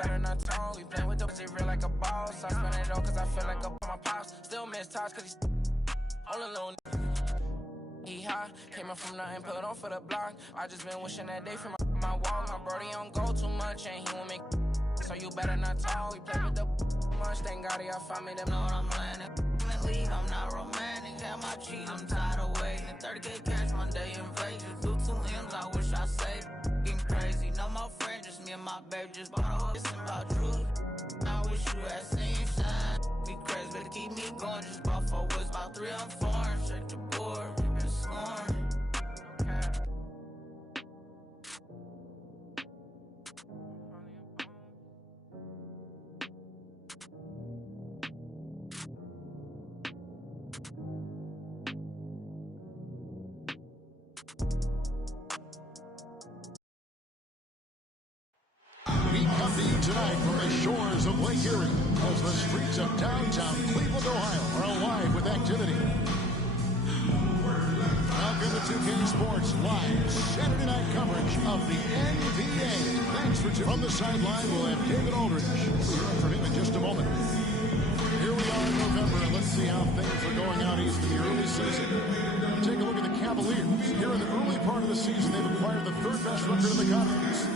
better not talk. We play with the pussy real like a boss. I spend it all cause I feel like my pops. Still miss talks cause he's all alone. He high, came up from nothing, put on for the block. I just been wishing that day for my walk. My brody don't go too much and he won't make. So you better not talk. We play with the much. Thank God y'all find me them know what I'm planning. I'm not romantic, have my cheese, I'm tired of waiting. 30K cash Monday in Vegas. Do 2 M's, I wish I saved. Getting crazy, no more friends, just me and my baby. Just bought a whole listen about truth. I wish you had seen shine. Be crazy, better keep me going. Just bought 4 woods, about 3 I'm foreign. Check the board, we been scoring. We come to you tonight from the shores of Lake Erie as the streets of downtown Cleveland, Ohio are alive with activity. Welcome to 2K Sports live Saturday night coverage of the NBA. Thanks for from the sideline. We'll have David Aldridge. We'll hear from him in just a moment. Here we are in November, and let's see how things are going out east in the early season. Take a look at the Cavaliers. Here in the early part of the season, they've acquired the 3rd best record in the conference.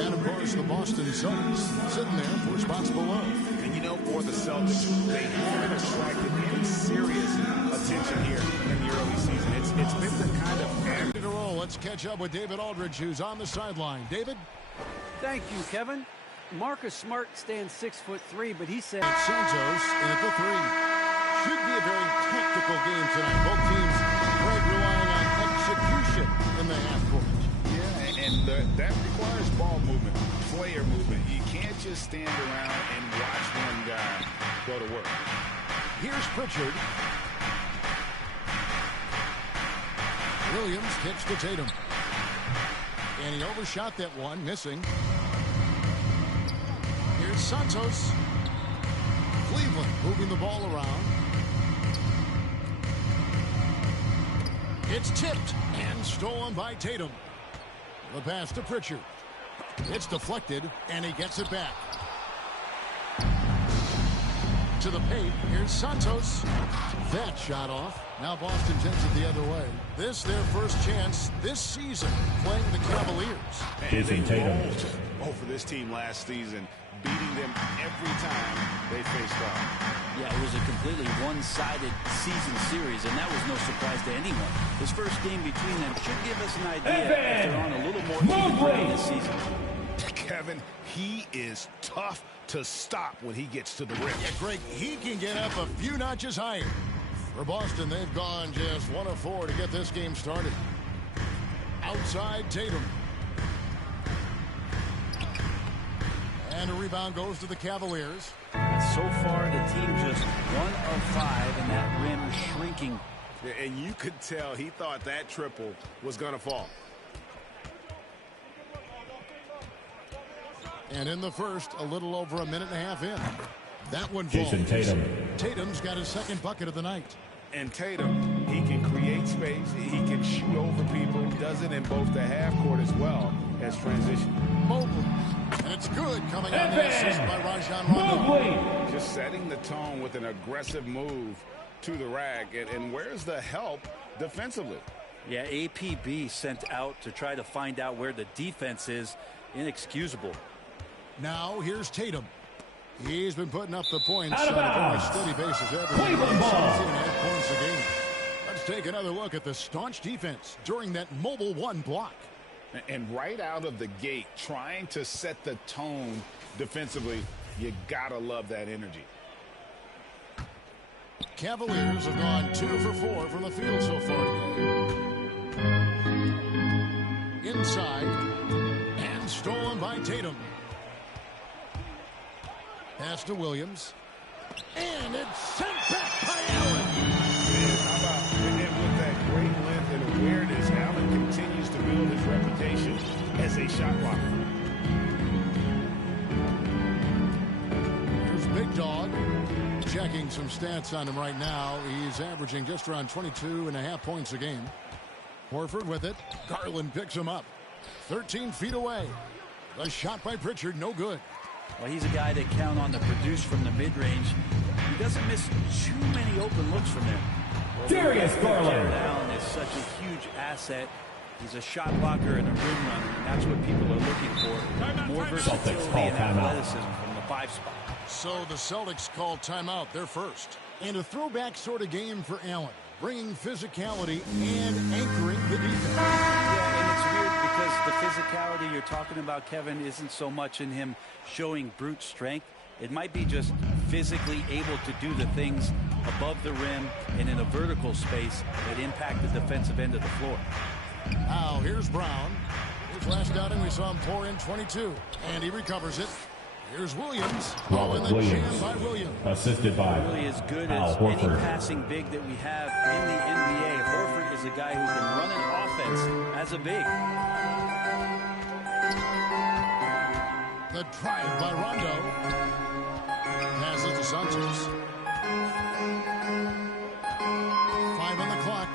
And, of course, the Boston Celtics sitting there 4 spots below. And, you know, for the Celtics, they haven't attracted any serious attention here in the early season. It's been the kind of... Ready to roll. Let's catch up with David Aldridge, who's on the sideline. David? Thank you, Kevin. Marcus Smart stands 6'3", but he said... Santos in at the 3. Should be a very tactical game tonight. Both teams relying on execution in the half court. Yeah, and that requires ball movement, player movement. You can't just stand around and watch one guy go to work. Here's Pritchard. Williams kicks to Tatum. And he overshot that one, missing. Here's Santos. Cleveland moving the ball around. It's tipped and stolen by Tatum. The pass to Pritchard. It's deflected, and he gets it back. To the paint. Here's Santos. That shot off. Now Boston takes it the other way. This their first chance this season playing the Cavaliers. Jason Tatum. For this team last season, beating them every time they faced off. Yeah, it was a completely one-sided season series, and that was no surprise to anyone. This first game between them should give us an idea if they're on a little more even footing this season. Kevin, he is tough to stop when he gets to the rim. Yeah, Greg, he can get up a few notches higher. For Boston, they've gone just 1 of 4 to get this game started. Outside Tatum. And a rebound goes to the Cavaliers. So far, the team just 1 of 5, and that rim shrinking. And you could tell he thought that triple was going to fall. And in the first, a little over a minute and a half in. That one falls. Jason Tatum. Tatum's got his 2nd bucket of the night. And Tatum, he can create space. He can shoot over people. Does it in both the half court as well as transition. Mobley. And it's good coming on the assist by Rajon Rondo. Just setting the tone with an aggressive move to the rack. And where's the help defensively? Yeah, APB sent out to try to find out where the defense is. Inexcusable. Now here's Tatum. He's been putting up the points on a very steady basis, averaging 17.5 points a game. Let's take another look at the staunch defense during that Mobile 1 block. And right out of the gate, trying to set the tone defensively, you gotta love that energy. Cavaliers have gone 2 for 4 from the field so far today. Inside, and stolen by Tatum. Pass to Williams. And it's sent back by Allen. And how about, and with that great length and awareness, Allen continues to build his reputation as a shot blocker. Here's Big Dog. Checking some stats on him right now. He's averaging just around 22.5 points a game. Horford with it. Garland picks him up. 13 feet away. A shot by Pritchard, no good. Well, he's a guy that count on to produce from the mid-range. He doesn't miss too many open looks from there. Darius Garland. Allen is such a huge asset. He's a shot blocker and a rim runner, and that's what people are looking for. More versatility and athleticism from the 5 spot. So the Celtics call timeout, their first. And a throwback sort of game for Allen, bringing physicality and anchoring the defense. Yeah, and it's weird because the physicality you're talking about, Kevin, isn't so much in him showing brute strength. It might be just physically able to do the things above the rim and in a vertical space that impact the defensive end of the floor. Now, here's Brown. His last outing, we saw him pour in 22, and he recovers it. Here's Williams. Robert Williams, by Williams. assisted by Really as good Al as Horford. any passing big that we have in the NBA. Horford is a guy who can run an offense as a big. The drive by Rondo. Passes to Santos. 5 on the clock.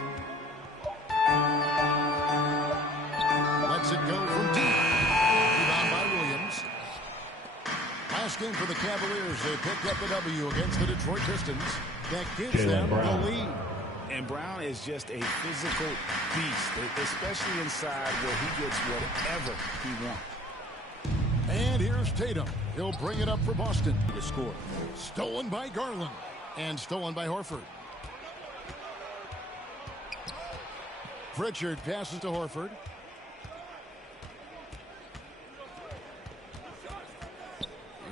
Lets it go from deep. Rebound by Williams. Last game for the Cavaliers. They picked up the W against the Detroit Pistons. That gives them the lead. And Brown is just a physical beast, especially inside where he gets whatever he wants. And here's Tatum. He'll bring it up for Boston. To score. Stolen by Garland. And stolen by Horford. Pritchard passes to Horford.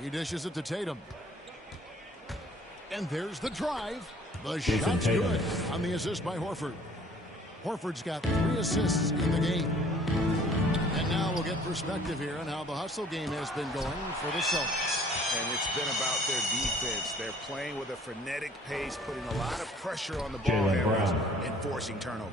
He dishes it to Tatum. And there's the drive. The shot's good on the assist by Horford. Horford's got 3 assists in the game. And now we'll get perspective here on how the hustle game has been going for the Celtics. And it's been about their defense. They're playing with a frenetic pace, putting a lot of pressure on the ball handlers and forcing turnovers.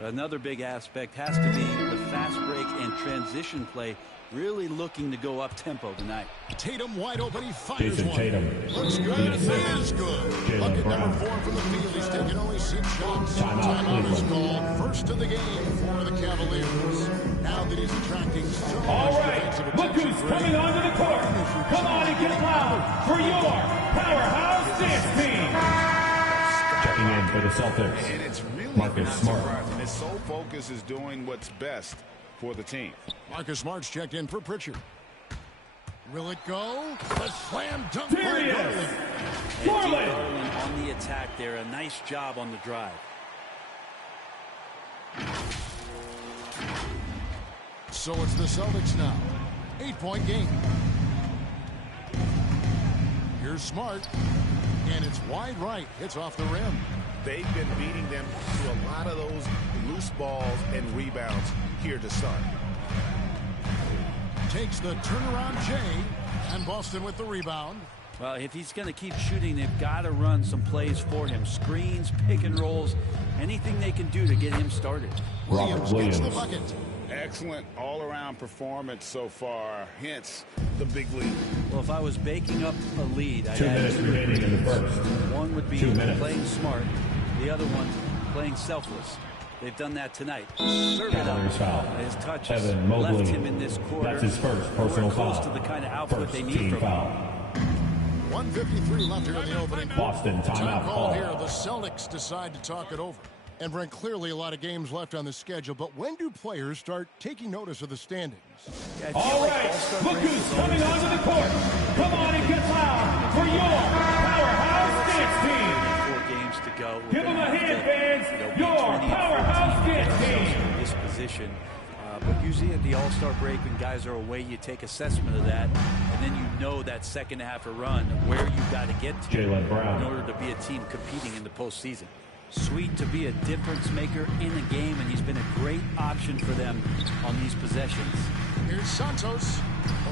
Another big aspect has to be the fast break and transition play, really looking to go up tempo tonight. Tatum wide open, he fires one. Tatum. Looks good, is good. Bucket number 4 from the field, he's taken only 6 shots. Timeout is called. First of the game for the Cavaliers. Now that he's attracting so All much right, defensive look attention. who's coming onto the court. Come on and get loud for your powerhouse dance team. Checking in for the Celtics. And it's really Marcus not Smart. surprising. His sole focus is doing what's best for the team. Marcus Smart's checked in for Pritchard. Will it go? The slam dunk by There he is. Garland. Garland. Garland on the attack there. A nice job on the drive. So it's the Celtics now. 8-point game. Here's Smart. And it's wide right. Hits off the rim. They've been beating them to a lot of those loose balls and rebounds here to start. Takes the turnaround Jay. And Boston with the rebound. Well, if he's going to keep shooting, they've got to run some plays for him. Screens, pick and rolls, anything they can do to get him started. Williams gets the Williams. bucket. Excellent all-around performance so far, hence the big lead. Well, if I was baking up a lead, I'd 2 add minutes remaining in the first. One would be 2 minutes. playing smart, the other one playing selfless. They've done that tonight. Serve it up. Cavaliers foul. His touch Evan left Mobley. him in this quarter. That's his first personal close foul. to the kind of output First they need team from foul. him. 1:53 left here in the opening. Boston Time timeout call call. here. The Celtics decide to talk it over. And Brent, clearly a lot of games left on the schedule, but when do players start taking notice of the standings? I feel All like right, All-Star look break who's is coming always onto the court. Come on and get loud for your powerhouse dance team. 4 games to go. We're Give gonna them a have hand, to, fans. be Your 20 and powerhouse 14 to dance get ourselves team. in this position. But usually at the All-Star break, when guys are away, you take assessment of that, and then you know that second half of run where you got to get to Jaylen Brown. in order to be a team competing in the postseason. Sweet to be a difference maker in the game, and he's been a great option for them on these possessions. Here's Santos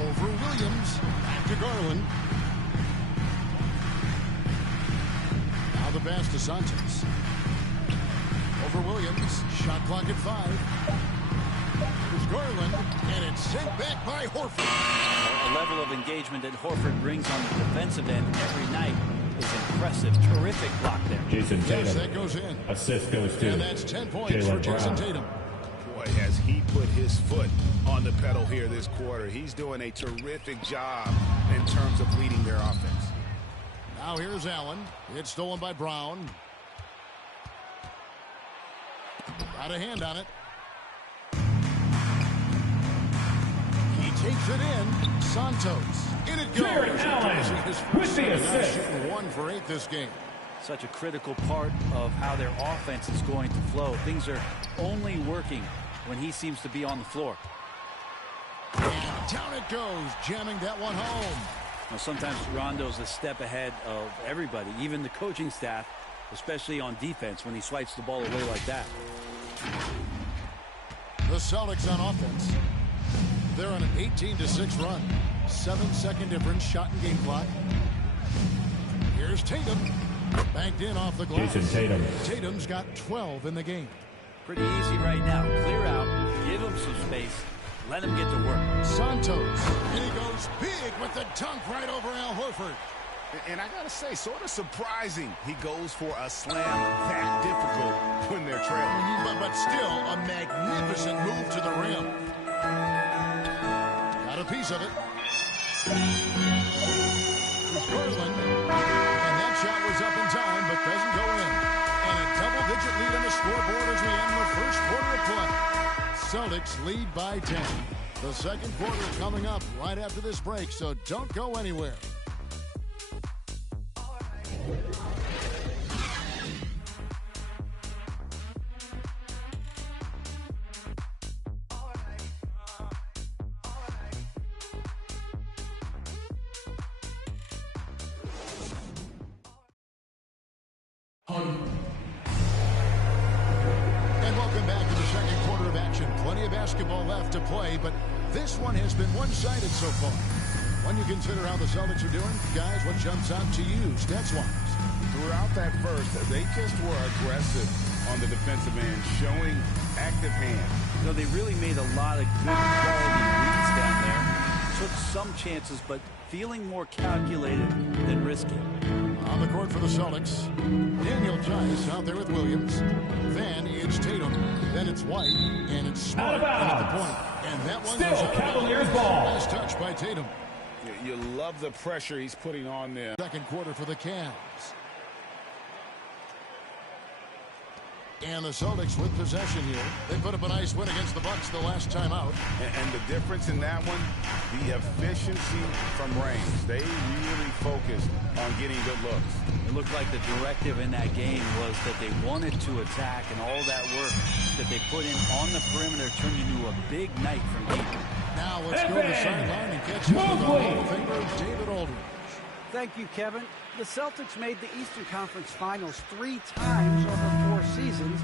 over Williams. Back to Garland. Now the pass to Santos. Over Williams. Shot clock at 5. Here's Garland. And it's sent back by Horford. A level of engagement that Horford brings on the defensive end every night is impressive. Terrific block there. Jason Yes, Tatum. that goes in. Assist goes to And that's 10 points for Jaylen Jason Brown. Tatum. Boy, has he put his foot on the pedal here this quarter. He's doing a terrific job in terms of leading their offense. Now here's Allen. It's stolen by Brown. Got a hand on it. He takes it in. Santos. In it goes. Allen with the assist. 1 for 8 this game. Such a critical part of how their offense is going to flow. Things are only working when he seems to be on the floor. And down it goes, jamming that one home. Now, sometimes Rondo's a step ahead of everybody, even the coaching staff, especially on defense when he swipes the ball away like that. The Celtics on offense. They're on an 18-6 run. 7-second difference, shot and game clock. Here's Tatum. Banked in off the glass. Jason Tatum. Tatum's got 12 in the game. Pretty easy right now. Clear out, give him some space, let him get to work. Santos. And he goes big with the dunk right over Al Horford. And I got to say, sort of surprising. He goes for a slam that difficult when they're trailing. But still, a magnificent move to the rim. Got a piece of it. Here's Garland. And that shot was up in time, but doesn't go in. And a double-digit lead on the scoreboard as we end the first quarter of play. Celtics lead by 10. The second quarter coming up right after this break, so don't go anywhere. And welcome back to the second quarter of action. Plenty of basketball left to play, but this one has been one-sided so far. When you consider how the Celtics are doing, guys, what jumps out to you stats-wise? Throughout that first, they just were aggressive on the defensive end, showing active hands. You know, they really made a lot of good quality reads down there. Took some chances, but feeling more calculated than risky. On the court for the Celtics, Daniel Tice out there with Williams. Then it's Tatum. Then it's White. And it's Smart at the point. And that one Still Cavaliers ball. Nice touch by Tatum. You love the pressure he's putting on them. Second quarter for the Cavs. And the Celtics with possession here. They put up a nice win against the Bucks the last time out. And the difference in that one, the efficiency from range. They really focused on getting good looks. It looked like the directive in that game was that they wanted to attack, and all that work that they put in on the perimeter turned into a big night from deep. Now let's go to the sideline and catch up with the Hall of Famer, David Aldridge. Thank you, Kevin. The Celtics made the Eastern Conference Finals 3 times over 4 seasons,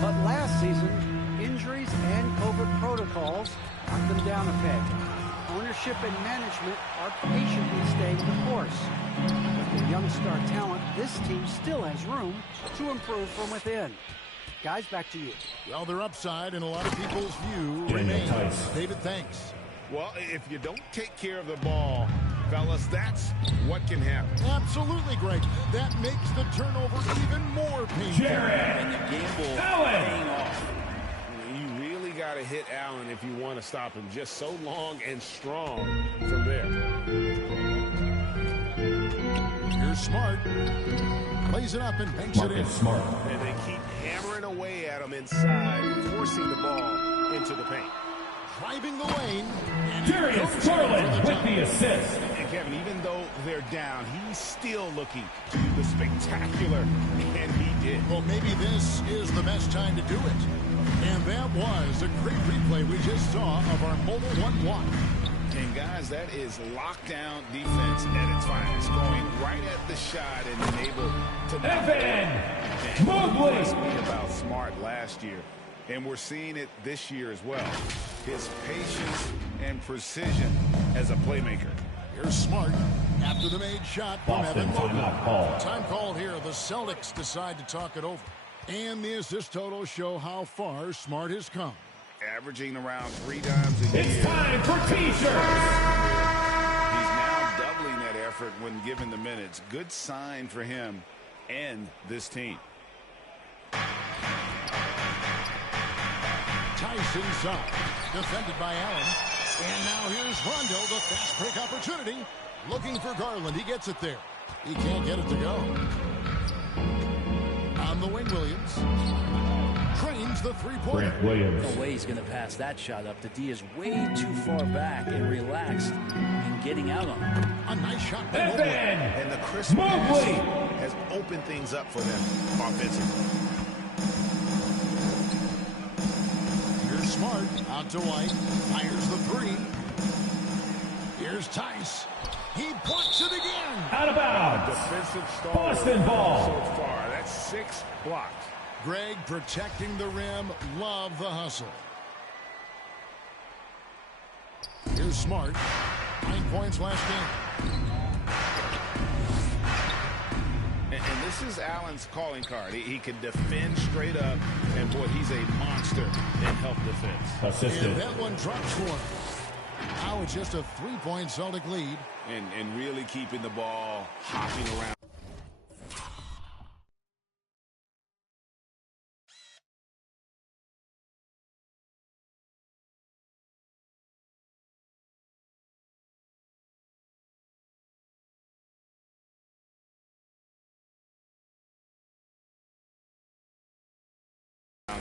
but last season, injuries and COVID protocols knocked them down a peg. Ownership and management are patiently staying the course. With their young star talent, this team still has room to improve from within. Guys, back to you. Well, their upside in a lot of people's view remains. David, thanks. Well, if you don't take care of the ball, fellas, that's what can happen. Absolutely, Greg. That makes the turnover even more painful. And the gamble paying off. You really got to hit Allen if you want to stop him. Just so long and strong from there. Here's Smart. Plays it up and banks it in. Smart. And they keep hammering away at him inside, forcing the ball into the paint. Driving the lane. And Darius Garland with the assist. And Kevin, even though they're down, he's still looking to do the spectacular, and he did. Well, maybe this is the best time to do it. And that was a great replay we just saw of our mobile 1-1. And guys, that is lockdown defense at its finest, going right at the shot and able to Evan Mobley. Me about Smart last year, and we're seeing it this year as well. His patience and precision as a playmaker. Here's Smart after the made shot from Boston Evan Mobley. timeout call. Time called here. The Celtics decide to talk it over. And the assist totals show how far Smart has come. Averaging around 3 times a year. It's time for T-shirts. He's now doubling that effort when given the minutes. Good sign for him and this team. Tice inside. Defended by Allen. And now here's Rondo, the fast break opportunity. Looking for Garland. He gets it there. He can't get it to go. On the wing, Williams. Trains the three-pointer. Grant Williams. No way he's going to pass that shot up. The D is way too far back and relaxed in getting out on it. A nice shot by And Mobley. then And the crisp Mobley. has opened things up for them offensively. Here's Smart. Out to White. Fires the three. Here's Tice. He blocks it again. Out of bounds. Defensive star Boston ball. so far. That's 6 blocks. Greg protecting the rim. Love the hustle. Here's Smart. 9 points last game. And this is Allen's calling card. He can defend straight up, and boy, he's a monster in help defense. And Assisted. that one drops for him. Now it's just a 3-point Celtic lead. And really keeping the ball hopping around.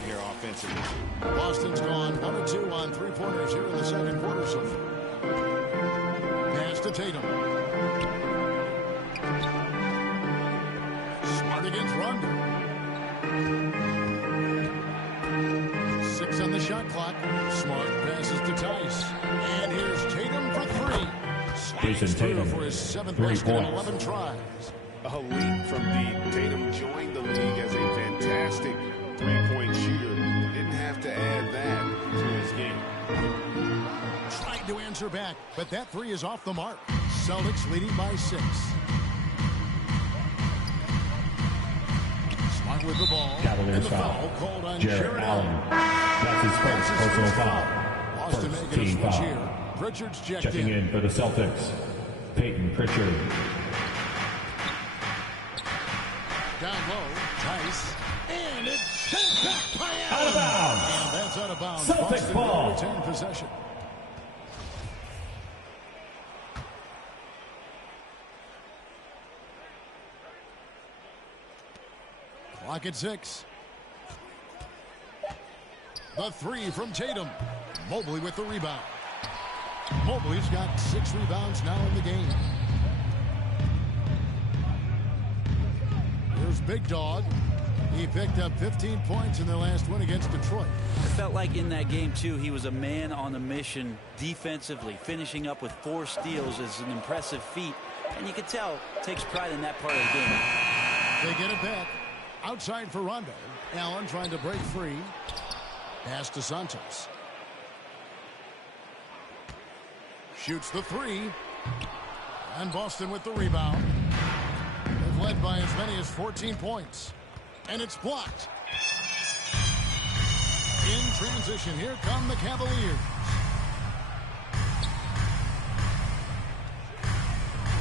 Here offensively. Boston's gone 1 of 2 on 3-pointers here in the second quarter so far. Pass to Tatum. Smart against Rondo. 6 on the shot clock. Smart passes to Tice. And here's Tatum for 3. Jason Slides through Tatum, for his 7th 3 basket in points. 11 tries. A leap from deep. Tatum joined the league as a fantastic three-point shooter. Didn't have to add that to his game. Tried to answer back, but that 3 is off the mark. Celtics leading by 6. Smart with the ball. Cavaliers And the foul. foul called on Jarrett Allen. That's his first personal foul. Boston First making a team switch foul. here. Pritchard's checked Checking in for the Celtics, Peyton Pritchard. Down low, Tice. And it's sent back by Out Allen. of bounds. And that's out of bounds. Celtics Boston ball. will retain possession. Clock at 6. The 3 from Tatum. Mobley with the rebound. Mobley's got 6 rebounds now in the game. Here's Big Dog. He picked up 15 points in their last win against Detroit. It felt like in that game, too, he was a man on a mission defensively. Finishing up with 4 steals is an impressive feat. And you can tell, takes pride in that part of the game. They get it back. Outside for Rondo. Allen trying to break free. Pass to Santos. Shoots the 3. And Boston with the rebound. They've led by as many as 14 points. And it's blocked. In transition, here come the Cavaliers.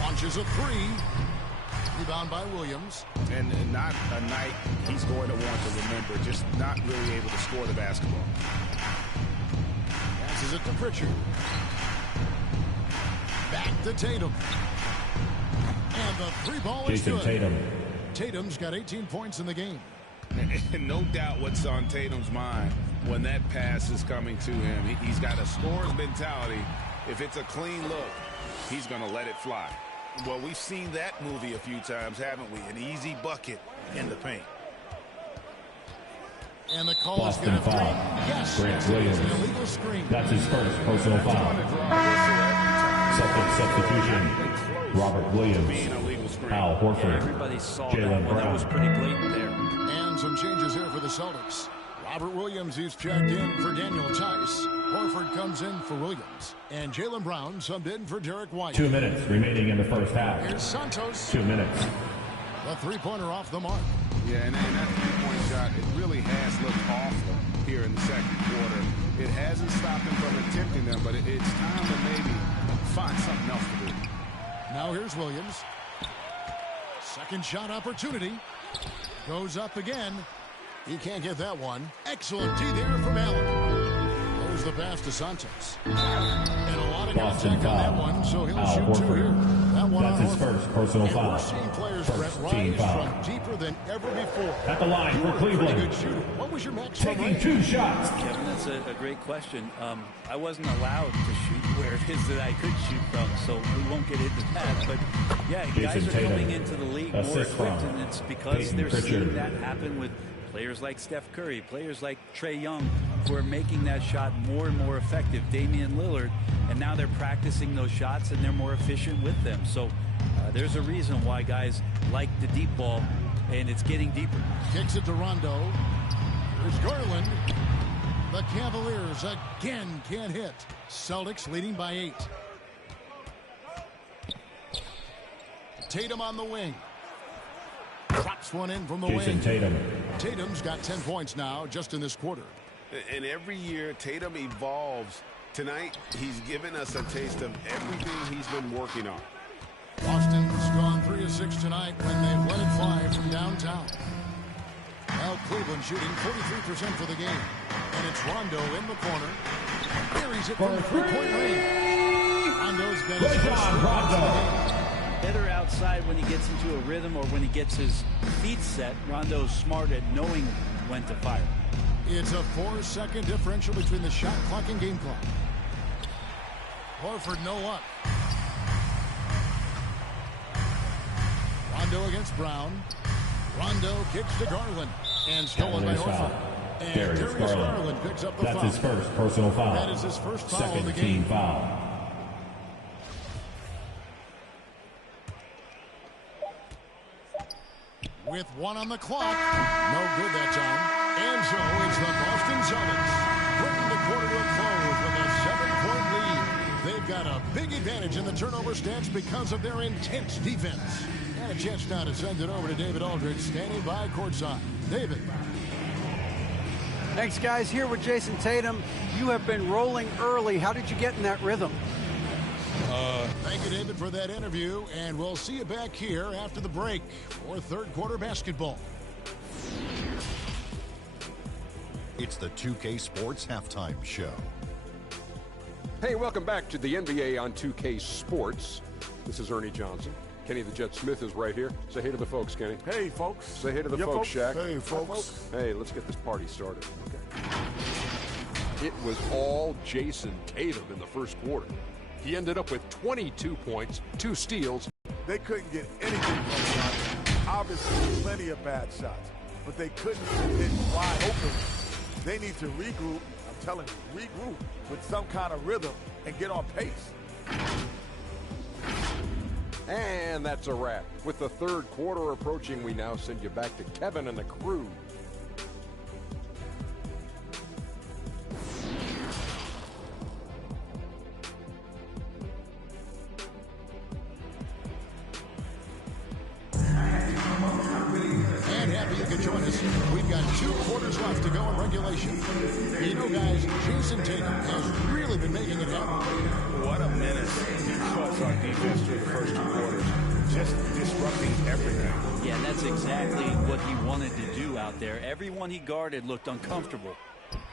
Launches a 3. Rebound by Williams. And not a night he's going to want to remember, just not really able to score the basketball. Passes it to Pritchard. Back to Tatum. And the 3 ball is Jason good. Tatum. Tatum's got 18 points in the game. And no doubt what's on Tatum's mind when that pass is coming to him. He's got a scorer's mentality. If it's a clean look, he's going to let it fly. Well, we've seen that movie a few times, haven't we? An easy bucket in the paint. And the call Boston is going to foul. Yes, Grant yes, it is Williams. an illegal screen. That's his first personal foul. Celtics substitution, Robert Williams, Being a legal screen. Al Horford, Everybody saw Jaylen that one. That Brown. was pretty blatant there. And some changes here for the Celtics. Robert Williams, he's checked in for Daniel Tice. Horford comes in for Williams. And Jaylen Brown subbed in for Derek White. 2 minutes remaining in the first half. Here's Santos. 2 minutes. The 3-pointer off the mark. Yeah, and that three-point shot, it really has looked awful here in the second quarter. It hasn't stopped him from attempting them, but it's time to maybe find something else to do. Now here's Williams. Second shot opportunity. Goes up again. He can't get that one. Excellent D there from Allen. Here's the pass to Santos. And a lot of Boston contact on that foul. one, so he'll Al shoot two Horford. here. That one That's on his Horford. first personal And foul. we're seeing players, First Brett, team rise foul. from deeper than ever before. At the line You for were a pretty Cleveland. good shooter. What was your maximum Taking range? 2 shots. Kevin, that's a great question. I wasn't allowed to shoot where it is that I could shoot from, so we won't get into that. But, yeah, guys Jason are Tatum. coming into the league more Assist equipped, from and it's because Peyton they're Pritchard. seeing that happen with players like Steph Curry, players like Trae Young, who are making that shot more and more effective, Damian Lillard, and now they're practicing those shots and they're more efficient with them. So there's a reason why guys like the deep ball, and it's getting deeper. Kicks it to Rondo. Here's Garland. The Cavaliers again can't hit. Celtics leading by 8. Tatum on the wing. Drops one in from the Jason wing. Tatum. Tatum's got 10 points now just in this quarter. And every year, Tatum evolves. Tonight, he's given us a taste of everything he's been working on. Boston's gone 3 of 6 tonight when they've let it fly from downtown. Now Cleveland shooting 43% for the game. And it's Rondo in the corner. Buries it from the three-point range. Rondo's got his first three points of the game. Better outside when he gets into a rhythm or when he gets his feet set. Rondo's smart at knowing when to fire. It's a 4-second differential between the shot clock and game clock. Horford no luck. Rondo against Brown. Rondo kicks to Garland and stolen by Cavaliers Horford. foul. And Darius Garland picks up the That's foul. his first personal foul. That is his first foul Second of the team game. foul. With 1 on the clock. No good that time. And so it's the Boston Celtics bringing the quarter to a close with a 7-point lead. They've got a big advantage in the turnover stats because of their intense defense. And a chance now to send it over to David Aldridge, standing by courtside. David. Thanks, guys. Here with Jason Tatum. You have been rolling early. How did you get in that rhythm? Thank you, David, for that interview. And we'll see you back here after the break for third quarter basketball. It's the 2K Sports Halftime Show. Hey, welcome back to the NBA on 2K Sports. This is Ernie Johnson. Kenny the Jet Smith is right here. Say hey to the folks, Kenny. Hey, folks. Say hey to the folks, Shaq. Hey, folks. Hey, let's get this party started. Okay. It was all Jason Tatum in the first quarter. He ended up with 22 points, 2 steals. They couldn't get anything from Rondo. Obviously, plenty of bad shots, but they couldn't even hit wide open. They need to regroup. I'm telling you, regroup with some kind of rhythm and get on pace. And that's a wrap. With the third quarter approaching, we now send you back to Kevin and the crew. And happy you could join us. We've got 2 quarters left to go in regulation. You know, guys, Jason Tatum has really been making it happen. What a menace he was on defense through the first 2 quarters. Just disrupting everything. Yeah, and that's exactly what he wanted to do out there. Everyone he guarded looked uncomfortable.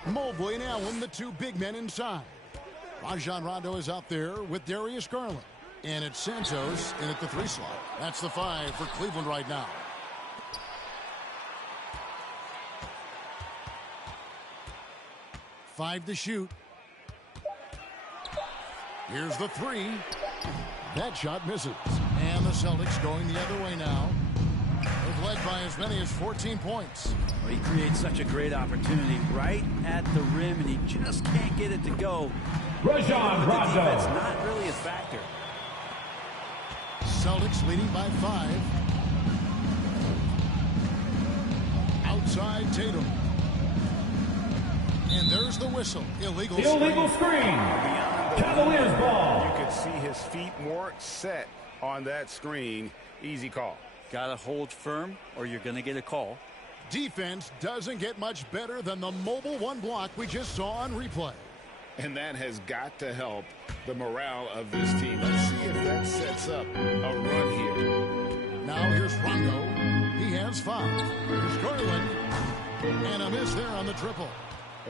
Mobley and Allen, the 2 big men inside. Rajon Rondo is out there with Darius Garland. And it's Santos in at the 3 slot. That's the 5 for Cleveland right now. Five to shoot. Here's the 3. That shot misses. And the Celtics going the other way now. They've led by as many as 14 points. Well, he creates such a great opportunity right at the rim, and he just can't get it to go. Rajon But the defense Rondo. not really a factor. Celtics leading by 5. Outside Tatum. And there's the whistle. Illegal Illegal screen. Cavaliers ball. You could see his feet more set on that screen. Easy call. Got to hold firm, or you're going to get a call. Defense doesn't get much better than the mobile 1 block we just saw on replay. And that has got to help the morale of this team. Let's see if that sets up a run here. Now here's Rondo. He has 5. Here's Garland. And a miss there on the triple.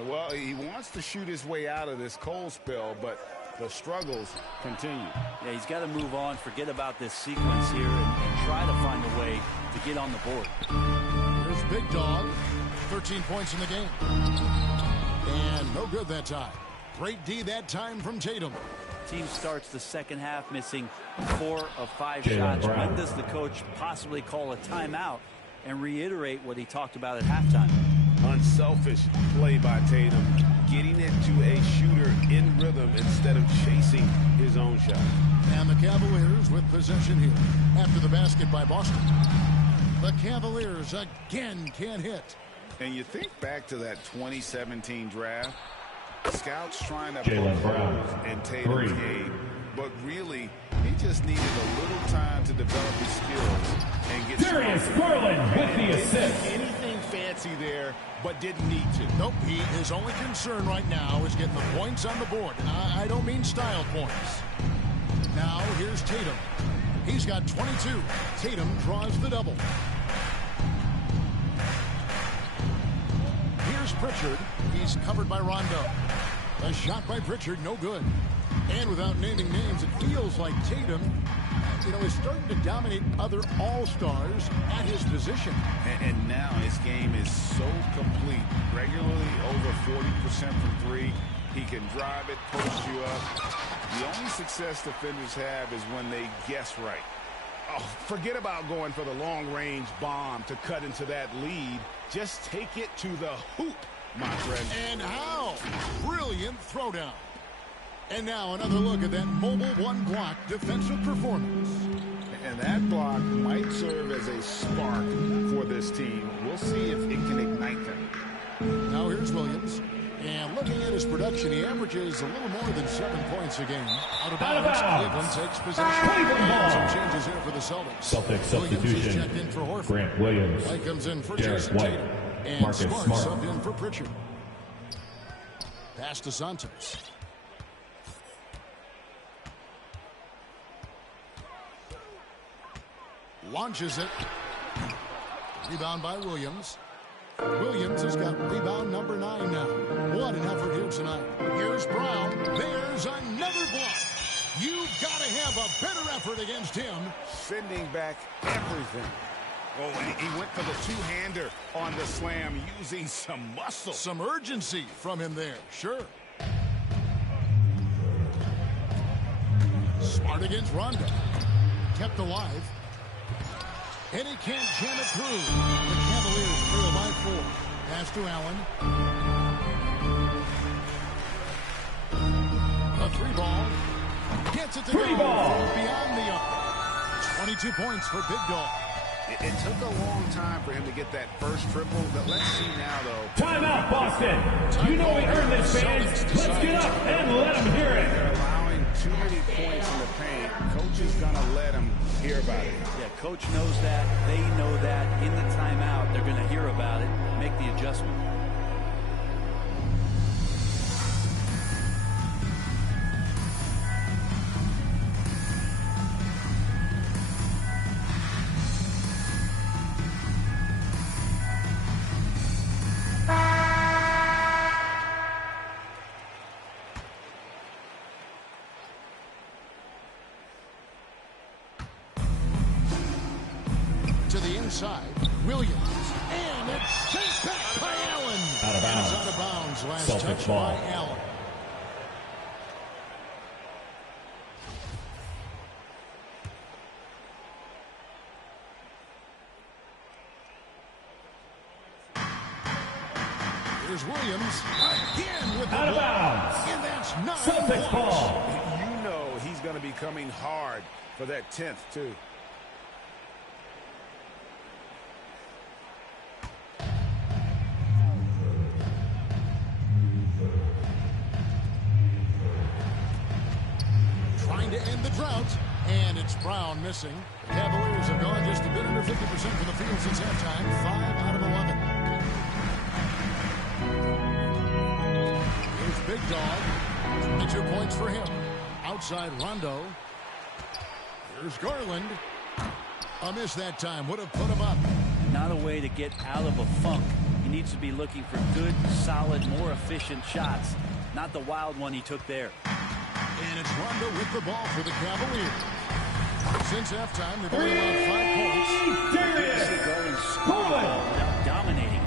Well, he wants to shoot his way out of this cold spell, but the struggles continue. Yeah, he's got to move on, forget about this sequence here, and try to find a way to get on the board. There's Big Dog, 13 points in the game. And no good that time. Great D that time from Tatum. Team starts the second half missing 4 of 5 Jaylen shots. Brown. When does the coach possibly call a timeout and reiterate what he talked about at halftime? Unselfish play by Tatum, getting it to a shooter in rhythm instead of chasing his own shot. And the Cavaliers with possession here after the basket by Boston. The Cavaliers again can't hit. And you think back to that 2017 draft, scouts trying to Jaylen Brown, in Tatum's 3. game, but really he just needed a little time to develop his skills and get Darius Garland with the assist. Anything fancy there, but didn't need to. Nope, his only concern right now is getting the points on the board. And I don't mean style points. Now here's Tatum. He's got 22. Tatum draws the double. Here's Pritchard. He's covered by Rondo. A shot by Pritchard, no good. And without naming names, it feels like Tatum, is starting to dominate other all-stars at his position. And now his game is so complete. Regularly over 40% from 3. He can drive it, post you up. The only success defenders have is when they guess right. Oh, forget about going for the long-range bomb to cut into that lead. Just take it to the hoop, my friend. And how? Brilliant throwdown. And now another look at that mobile one-block defensive performance. And that block might serve as a spark for this team. We'll see if it can ignite them. Now here's Williams. And looking at his production, he averages a little more than 7 points a game. Out of bounds. Cleveland takes possession. And some changes here for the Celtics. Celtics Williams is substitution. checked in for Horford. Grant Williams. White comes in for Derek Jason White. Tatum. And Marcus Smart Smart. subbed in for Pritchard. Pass to Santos. Launches it. Rebound by Williams. Williams has got rebound number 9 now. What an effort here tonight. Here's Brown. There's another block. You've got to have a better effort against him. Sending back everything. Oh, and he went for the two-hander on the slam using some muscle. Some urgency from him there. Sure. Smart against Rondo. Kept alive. And he can't jam it through. The Cavaliers trail by 4. Pass to Allen. A 3-ball. Gets it to go beyond the arc. 22 points for Big Dog. It took a long time for him to get that first triple. But let's see now, though. Timeout, Boston. You know we earned this, fans. Let's get up and let them hear it. They're allowing too many points in the paint. Coach is going to let them hear about it. Yeah, coach knows that. They know that. In the timeout, they're going to hear about it, make the adjustment. To the inside, Williams, and it's sent back by Allen. Out of bounds. And it's out of bounds. Last Celtics touch ball. by Allen. Here's Williams again with the Out of block. bounds. And that's 9 Celtics points. ball. You know he's going to be coming hard for that 10th, too. Trying to end the drought, and it's Brown missing. The Cavaliers have gone just a bit under 50% from the field since halftime. 5 out of 11. Here's Big Dog. 22 points for him. Outside Rondo. Here's Garland. A miss that time. Would have put him up. Not a way to get out of a funk He needs to be looking for good, solid, more efficient shots, not the wild one he took there. And it's Rondo with the ball for the Cavaliers. Since halftime, they've only allowed 5 points. Darius going score without dominating.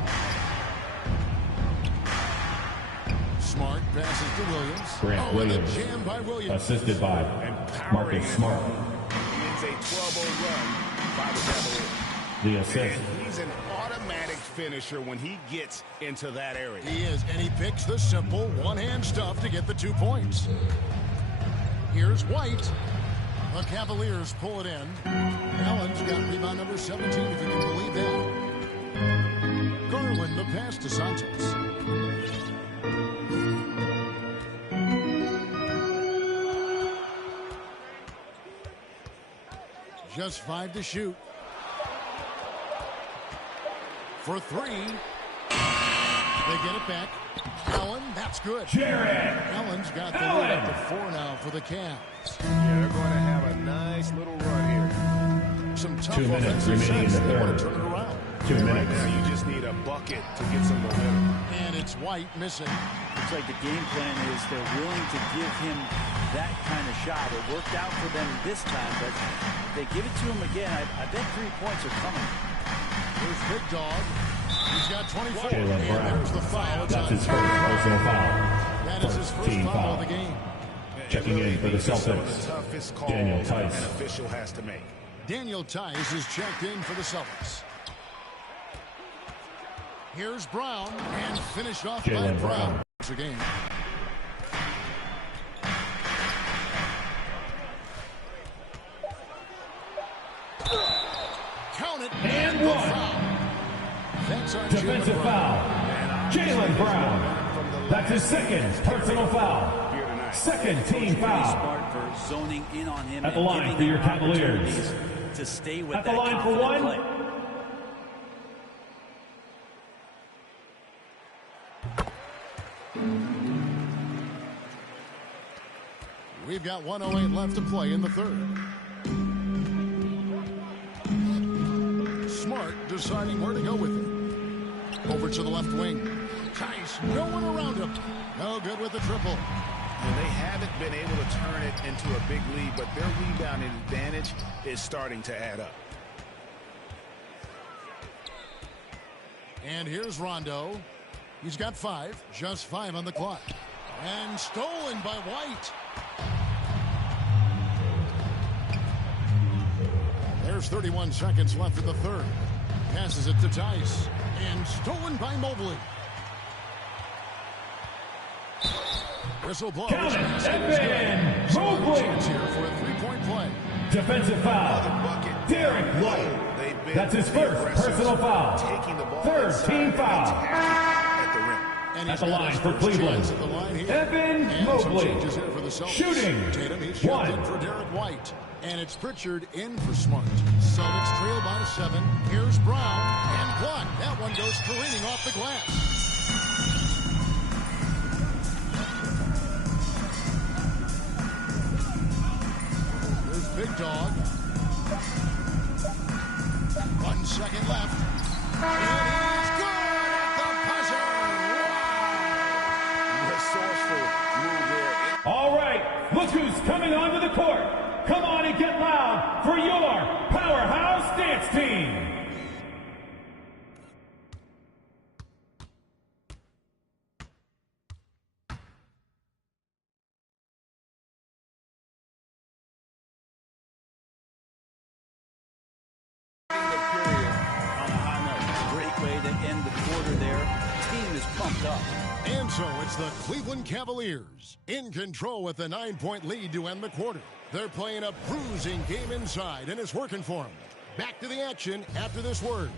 Smart passes to Williams. Grant Williams, jam by Williams. assisted by Marcus Smart. It's a 12-0 run by the Cavaliers. The assist. And he's an automatic finisher when he gets into that area. He is, and he picks the simple one-hand stuff to get the 2 points. Here's White. The Cavaliers pull it in. Allen's got rebound number 17, if you can believe that. Garland the pass to Santos. Just 5 to shoot. For 3. They get it back. Allen, that's good. Allen's got the lead up to 4 now for the Cavs. Yeah, they're going to have a nice little run here. Some tough 2 minutes remaining in the third. Turn it around. 2 Right minutes. now, you just need a bucket to get some momentum. And it's White missing. Looks like the game plan is they're willing to give him that kind of shot. It worked out for them this time, but if they give it to him again, I bet 3 points are coming. Here's Big Dog. He's got 24. Jaylen And Brown. there's the foul. That's his first personal foul. That is his first Team foul foul. of the game. Checking in for the Some of the Celtics, toughest calls Daniel an Tice. official has to make. Daniel Tice is checked in for the Celtics. Here's Brown and finished off by Jaylen Brown. Brown. It's a game. Count it. And the one. foul. That's on Defensive Jaylen Brown. foul. Jaylen Brown. That's his second personal foul. Second team foul. Smart for zoning in on him At the and line giving for your him Cavaliers. opportunities to stay with At the that line for confident one. play. We've got 1:08 left to play in the third. Smart deciding where to go with it. Over to the left wing. Tice, no one around him. No good with the triple. And they haven't been able to turn it into a big lead, but their rebounding advantage is starting to add up. And here's Rondo. He's got 5, just 5 on the clock. And stolen by White. There's 31 seconds left in the third. Passes it to Tice. And stolen by Mobley. Whistle blows. Count it. And So Mobley. chance here for a 3-point play. Defensive foul. Derek White. That's his first personal foul. Third team foul. At the rim. And At he's the got line his for first Cleveland, chance at the line here. Evan And some Mobley. changes here for the Celtics. Shooting. Tatum, he's checked One. in for Derek White. And it's Pritchard in for Smart. Celtics trail by 7. Here's Brown. And blocked. That one goes careening off the glass. Here's Big Dog. 1 second left. And he's good at the buzzer. Resourceful move there. All right, look who's coming onto the court. Come on and get loud for your powerhouse dance team. Great way to end the quarter there. Team is pumped up. And so it's the Cleveland Cavaliers in control with a 9-point lead to end the quarter. They're playing a bruising game inside, and it's working for them. Back to the action after this word.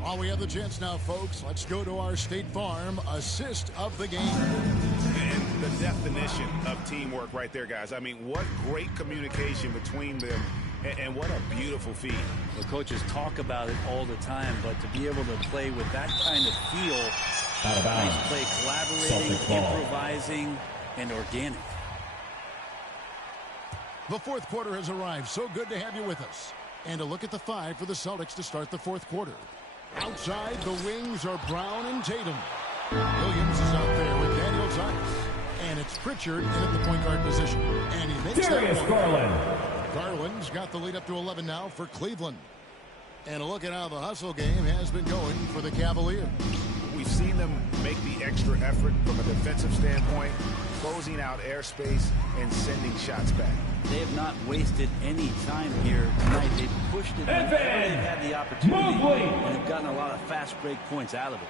While we have the chance now, folks, let's go to our State Farm assist of the game. And the definition of teamwork right there, guys. I mean, what great communication between them, and what a beautiful feat. The coaches talk about it all the time, but to be able to play with that kind of feel, Out of bounds. nice play, collaborating, Celtic ball. improvising, and organic. The fourth quarter has arrived. So good to have you with us. And a look at the 5 for the Celtics to start the fourth quarter. Outside, the wings are Brown and Tatum. Williams is out there with Daniel Tice. And it's Pritchard in at the point guard position. And he makes Darius Garland. Garland's got the lead up to 11 now for Cleveland. And a look at how the hustle game has been going for the Cavaliers. We've seen them make the extra effort from a defensive standpoint, closing out airspace and sending shots back. They have not wasted any time here tonight. They've pushed it whenever they've had the opportunity and have gotten a lot of fast break points out of it.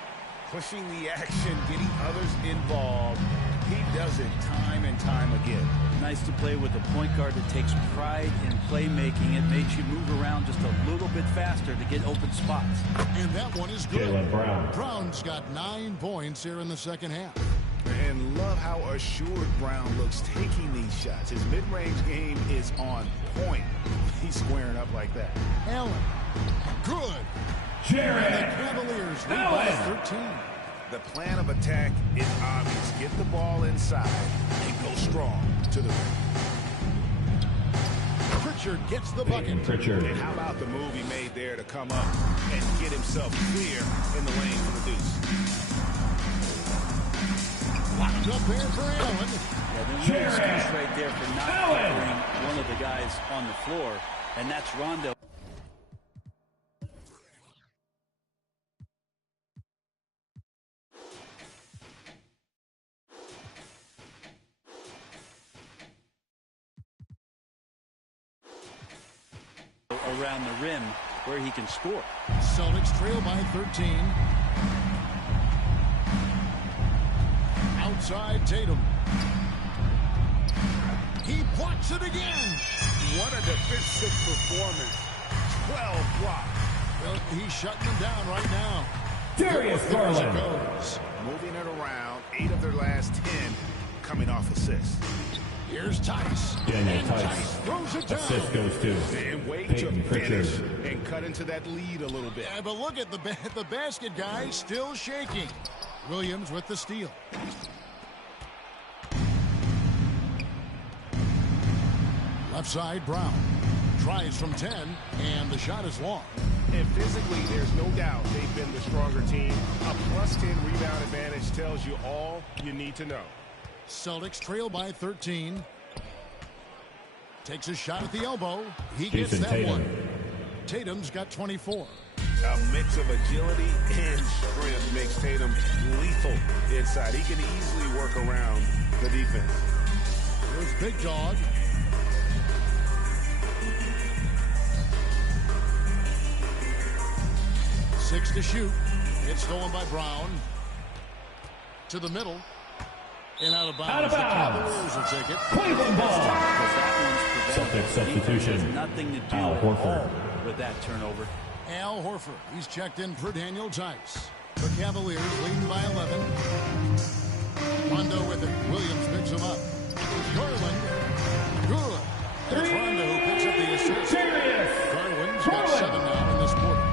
Pushing the action, getting others involved. He does it time and time again. Nice to play with a point guard that takes pride in playmaking. It makes you move around just a little bit faster to get open spots. And that one is good. Jaylen Brown. Brown's got 9 points here in the second half. And love how assured Brown looks taking these shots. His mid-range game is on point. He's squaring up like that. Allen. Good. Jared And the Cavaliers lead by 13. The plan of attack is obvious. Get the ball inside and go strong to the rim. Pritchard gets the bucket. Pritchard. And how about the move he made there to come up and get himself clear in the lane for the deuce? Locked up there for Allen. Yeah, there's no excuse right there for not covering one of the guys on the floor, and that's Rondo. Around the rim where he can score. Celtics trail by 13. Outside Tatum. He blocks it again. What a defensive performance. 12 blocks. Well, he's shutting them down right now. Darius Garland. Moving it around. 8 of their last 10 coming off assists. Here's Tice. Daniel Tice. Throws it down. Assist goes to And wait Peyton to Pritchard. finish and cut into that lead a little bit. Yeah, but look at the basket guy still shaking. Williams with the steal. Left side, Brown. Tries from 10, and the shot is long. And physically, there's no doubt they've been the stronger team. A +10 rebound advantage tells you all you need to know. Celtics trail by 13. Takes a shot at the elbow. He gets Jason that Tatum. one. Tatum's got 24. A mix of agility and strength makes Tatum lethal inside. He can easily work around the defense. Here's Big Dog. Six to shoot. It's stolen by Brown. To the middle. And out of bounds. Out of bounds. The Cavaliers will take it. Cleveland ball. Celtics substitution. Nothing to do Al at Horford. all with that turnover. Al Horford. He's checked in for Daniel Tice. The Cavaliers leading by 11. Rondo with it. Williams picks him up. Garland. Good. And it's Rondo who picks up the assist. Garland's got 7 now in this quarter.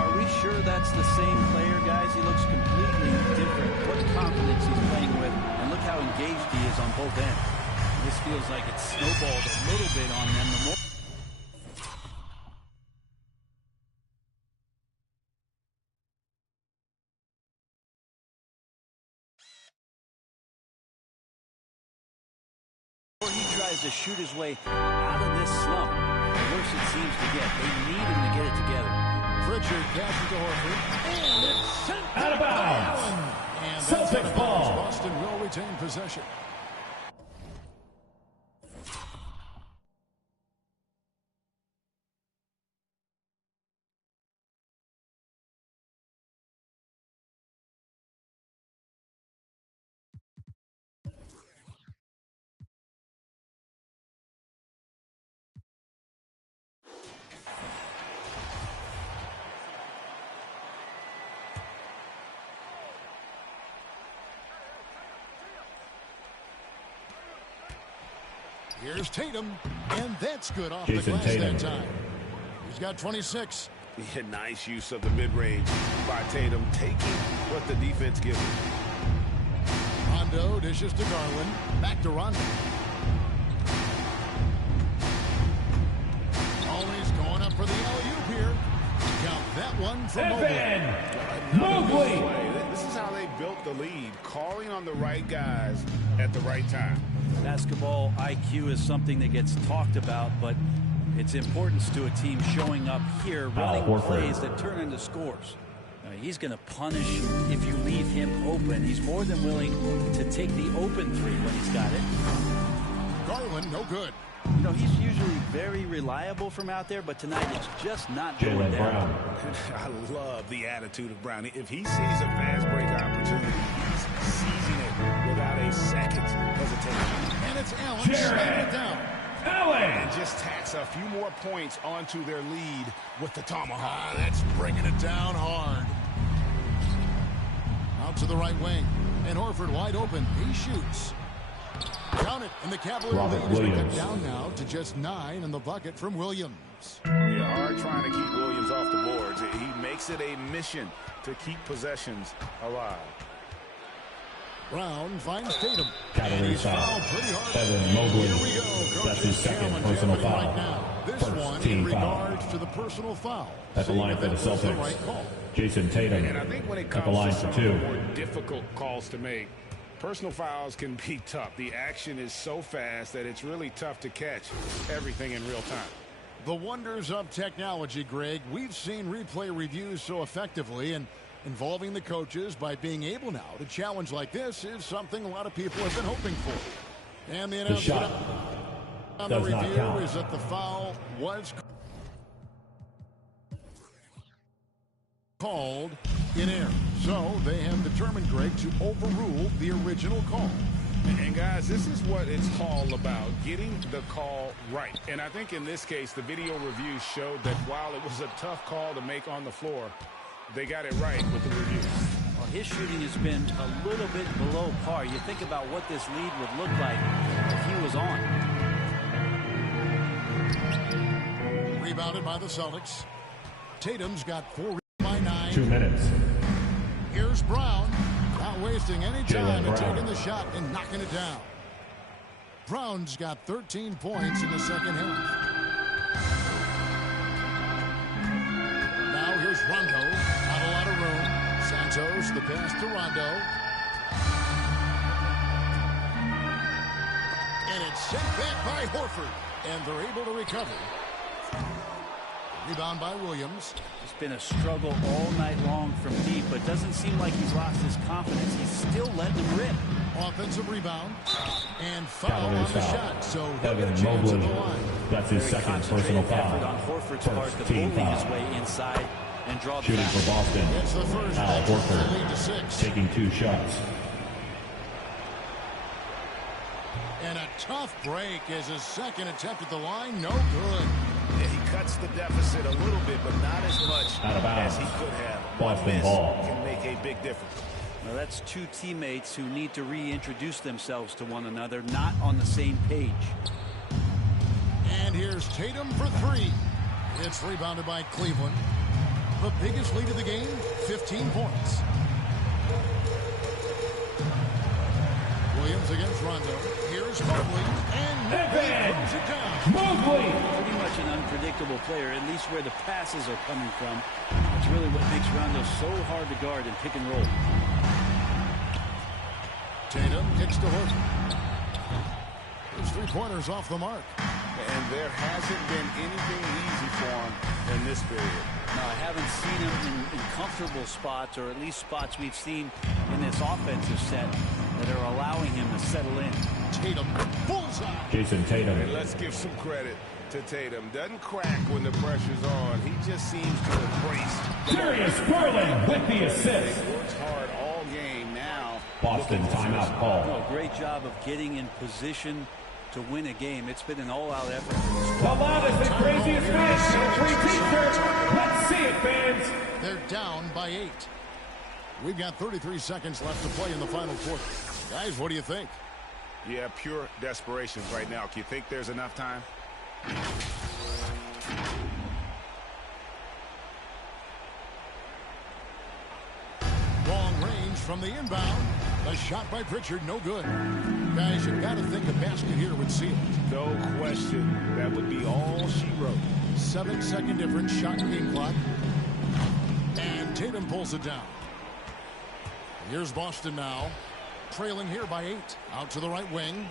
Are we sure that's the same player, guys? He looks completely different. What confidence he's playing with. And look how engaged he is on both ends. This feels like it's snowballed a little bit on them. The more he tries to shoot his way out of this slump, the worse it seems to get. They need him to get it together. Pritchard passes to Horford. And it's sent Out of bounds. Allen. And that's Celtics out of bounds. ball. Boston will retain possession. Here's Tatum, and that's good off Jason the glass Tatum. that time. He's got 26. Yeah, nice use of the mid-range by Tatum, taking what the defense gives him. Rondo dishes to Garland. Back to Rondo. Always going up for the alley-oop here. Count that one for Mobley. This is how they built the lead, calling on the right guys at the right time. Basketball IQ is something that gets talked about, but its importance to a team showing up here, running plays that turn into scores. He's going to punish if you leave him open. He's more than willing to take the open three when he's got it. Garland, no good. You know, he's usually very reliable from out there, but tonight it's just not going down. I love the attitude of Brown. If he sees a fast break opportunity, he's seizing it without a second's hesitation. And it's Allen slamming it down. And just tacks a few more points onto their lead with the tomahawk. That's bringing it down hard. Out to the right wing. And Horford wide open. He shoots. Count it. And the Cavalier lead is cut down now to just 9 in the bucket from Williams. Yeah, hard trying to keep Williams off the boards. He makes it a mission to keep possessions alive. Brown finds Tatum. Cavaliers foul. Evan Mobley. That's his second personal foul. Right now. This one in regards to the personal foul. At the line for the Celtics, right call. Jason Tatum. And I think when it at the comes line to for some 2. of the more difficult calls to make, personal fouls can be tough. The action is so fast that it's really tough to catch everything in real time. The wonders of technology, Greg. We've seen replay reviews so effectively, and involving the coaches by being able now to challenge like this is something a lot of people have been hoping for. And the announcement on the review is that the foul was called in air. So they have determined, Greg, to overrule the original call. And guys, this is what it's all about, getting the call right. And I think in this case, the video review showed that while it was a tough call to make on the floor, they got it right with the review. Well, his shooting has been a little bit below par. You think about what this lead would look like if he was on. Rebounded by the Celtics. Tatum's got 4 by 9. 2 minutes. Here's Brown. Not wasting any time and taking the shot and knocking it down. Brown's got 13 points in the second half. Now here's Rondo. Not a lot of room. Santos, the pass to Rondo. And it's sent back by Horford. And they're able to recover. Rebound by Williams. It's been a struggle all night long from deep, but doesn't seem like he's lost his confidence. He's still letting him rip. Offensive rebound. And foul on the shot. So Evan Mobley. That's his second personal foul. On Horford's part to bully his way inside and draw shooting for Boston. It's the first. Al Horford taking 2 shots. And a tough break as his second attempt at the line. No good. Yeah, he cuts the deficit a little bit, but not as much as he could have. Boston ball. Can make a big difference. Well, that's 2 teammates who need to reintroduce themselves to one another, not on the same page. And here's Tatum for 3. It's rebounded by Cleveland. The biggest lead of the game, 15 points. Williams against Rondo. Here's Mobley. And Mobley throws it down. Mobley! Pretty much an unpredictable player, at least where the passes are coming from. It's really what makes Rondo so hard to guard in pick and roll. Tatum kicks to Horford. His 3-pointers off the mark. And there hasn't been anything easy for him in this period. No, I haven't seen him in comfortable spots, or at least spots we've seen in this offensive set that are allowing him to settle in. Tatum, bullseye. Jason Tatum. And let's give some credit to Tatum. Doesn't crack when the pressure's on. He just seems to embrace. Darius Garland with the assist. He works hard all game now. Boston timeout call. Oh, great job of getting in position to win a game. It's been an all-out effort. The loudest and craziest fans in a free t-shirt. Let's see it, fans. They're down by 8. We've got 33 seconds left to play in the final quarter. Guys, what do you think? Yeah, pure desperation right now. Do you think there's enough time? Long range from the inbound. A shot by Pritchard, no good. Guys, you've got to think a basket here would seal it. No question. That would be all she wrote. 7-second difference, shot and game clock. Tatum pulls it down. Here's Boston now, trailing here by 8. Out to the right wing.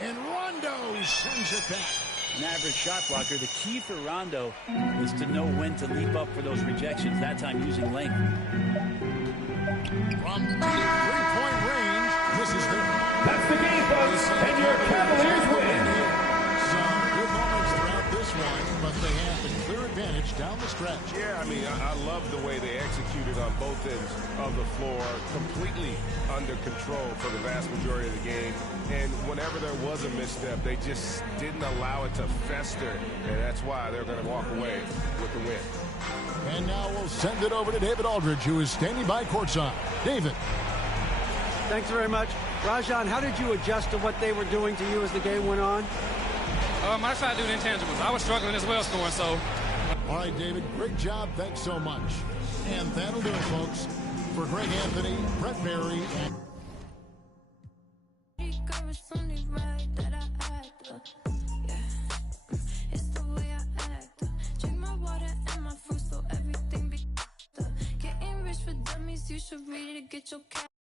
And Rondo sends it back. An average shot blocker. The key for Rondo is to know when to leap up for those rejections, that time using length. From deep three-point range, this is them. That's the game, folks, and your Cavaliers win. Some good moments throughout this one, but they have the clear advantage down the stretch. Yeah, I mean, I love the way they executed on both ends of the floor, completely under control for the vast majority of the game. And whenever there was a misstep, they just didn't allow it to fester, and that's why they're going to walk away with the win. And now we'll send it over to David Aldridge, who is standing by courtside. David. Thanks very much. Rajon, how did you adjust to what they were doing to you as the game went on? I tried to do the intangibles. I was struggling as well scoring, so. All right, David, great job. Thanks so much. And that'll do it, folks. For Greg Anthony, Brett Berry, and... You should read it, get your